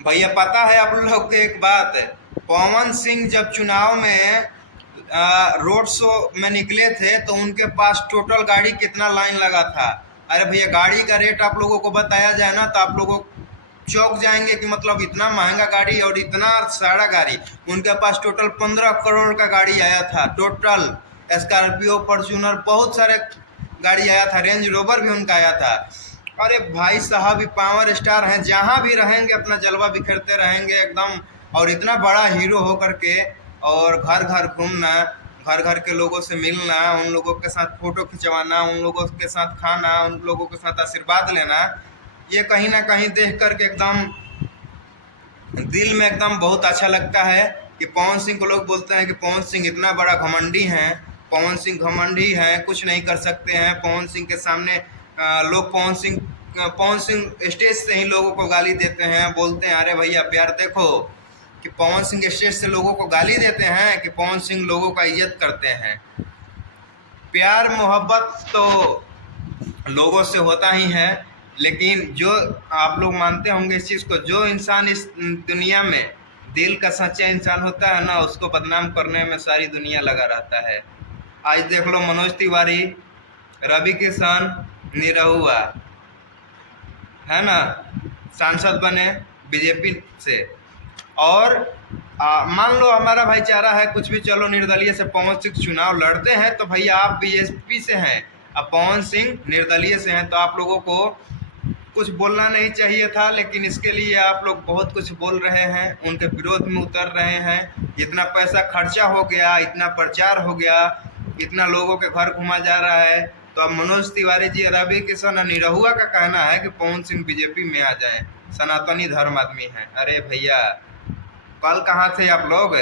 भैया पता है आप लोग को एक बात, पवन सिंह जब चुनाव में रोड शो में निकले थे तो उनके पास टोटल गाड़ी कितना लाइन लगा था। अरे भैया गाड़ी का रेट आप लोगों को बताया जाए ना तो आप लोगों चौंक जाएंगे कि मतलब इतना महंगा गाड़ी और इतना सारा गाड़ी। उनके पास टोटल 15 करोड़ का गाड़ी आया था टोटल। स्कॉर्पियो, फॉर्च्यूनर, बहुत सारे गाड़ी आया था, रेंज रोवर भी उनका आया था। अरे भाई साहब ये पावर स्टार हैं, जहाँ भी रहेंगे अपना जलवा बिखेरते रहेंगे एकदम। और इतना बड़ा हीरो होकर के और घर घर घूमना, घर घर के लोगों से मिलना, उन लोगों के साथ फोटो खिंचवाना, उन लोगों के साथ खाना, उन लोगों के साथ आशीर्वाद लेना, ये कहीं ना कहीं देख करके एकदम दिल में एकदम बहुत अच्छा लगता है। कि पवन सिंह को लोग बोलते हैं कि पवन सिंह इतना बड़ा घमंडी हैं, पवन सिंह घमंडी हैं, कुछ नहीं कर सकते हैं। पवन सिंह के सामने लोग पवन सिंह स्टेज से ही लोगों को गाली देते हैं, बोलते हैं। अरे भैया प्यार देखो कि पवन सिंह स्टेज से लोगों को गाली देते हैं कि पवन सिंह लोगों का इज्जत करते हैं। प्यार मोहब्बत तो लोगों से होता ही है, लेकिन जो आप लोग मानते होंगे इस चीज़ को, जो इंसान इस दुनिया में दिल का सच्चा इंसान होता है ना, उसको बदनाम करने में सारी दुनिया लगा रहता है। आज देख लो मनोज तिवारी, रवि किशन, निरहुआ, है ना, सांसद बने बीजेपी से। और मान लो हमारा भाईचारा है कुछ भी, चलो निर्दलीय से पवन सिंह चुनाव लड़ते हैं तो भैया आप बीजेपी से हैं, अब पवन सिंह निर्दलीय से हैं, तो आप लोगों को कुछ बोलना नहीं चाहिए था। लेकिन इसके लिए आप लोग बहुत कुछ बोल रहे हैं, उनके विरोध में उतर रहे हैं। इतना पैसा खर्चा हो गया, इतना प्रचार हो गया, इतना लोगों के घर घुमा जा रहा है, तो अब मनोज तिवारी जी, रवि किशन और निरहुआ का कहना है कि पवन सिंह बीजेपी में आ जाएं, सनातनी धर्म आदमी हैं। अरे भैया कल कहाँ थे आप लोग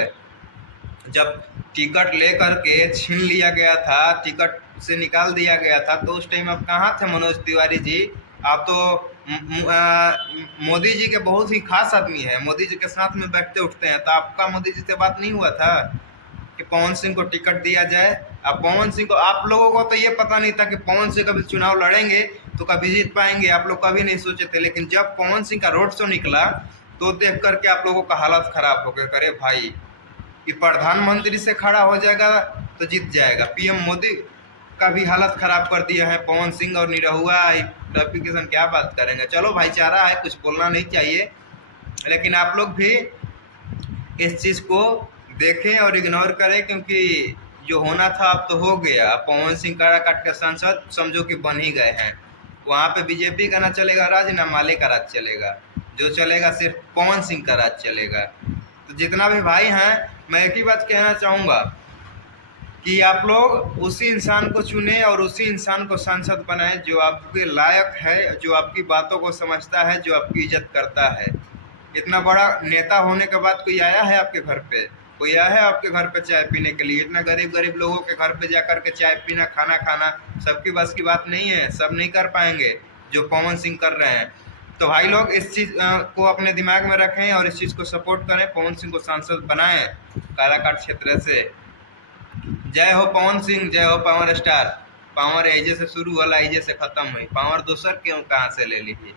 जब टिकट लेकर के छीन लिया गया था, टिकट से निकाल दिया गया था, तो उस टाइम आप कहाँ थे मनोज तिवारी जी? आप तो मोदी जी के बहुत ही खास आदमी हैं, मोदी जी के साथ में बैठते उठते हैं, तो आपका मोदी जी से बात नहीं हुआ था कि पवन सिंह को टिकट दिया जाए? अब पवन सिंह को, आप लोगों को तो ये पता नहीं था कि पवन सिंह कभी चुनाव लड़ेंगे तो कभी जीत पाएंगे, आप लोग कभी नहीं सोचे थे। लेकिन जब पवन सिंह का रोड शो निकला तो देख करके आप लोगों का हालत खराब हो गया। करे भाई कि प्रधानमंत्री से खड़ा हो जाएगा तो जीत जाएगा, पीएम मोदी का भी हालत खराब कर दिया है पवन सिंह और निरहुआ, रवि किशन क्या बात करेंगे। चलो भाईचारा है, कुछ बोलना नहीं चाहिए, लेकिन आप लोग भी इस चीज़ को देखें और इग्नोर करें, क्योंकि जो होना था अब तो हो गया। पवन सिंह काराकाट के सांसद समझो कि बन ही गए हैं, वहाँ पे बीजेपी का ना चलेगा राज, ना माले का राज चलेगा, जो चलेगा सिर्फ पवन सिंह का राज चलेगा। तो जितना भी भाई हैं, मैं एक ही बात कहना चाहूँगा कि आप लोग उसी इंसान को चुने और उसी इंसान को सांसद बनाएं जो आपके लायक है, जो आपकी बातों को समझता है, जो आपकी इज्जत करता है। इतना बड़ा नेता होने के बाद कोई आया है आपके घर पे? कोई आया है आपके घर पे चाय पीने के लिए? इतना गरीब गरीब लोगों के घर पे जाकर के चाय पीना, खाना खाना सबकी बस की बात नहीं है, सब नहीं कर पाएंगे जो पवन सिंह कर रहे हैं। तो भाई लोग इस चीज़ को अपने दिमाग में रखें और इस चीज़ को सपोर्ट करें, पवन सिंह को सांसद बनाएं काराकाट क्षेत्र से। जय हो पवन सिंह, जय हो पावर स्टार। पावर एजे से शुरू होला, एजे से खत्म हुई, पावर दोसर क्यों कहाँ से ले लीजिए।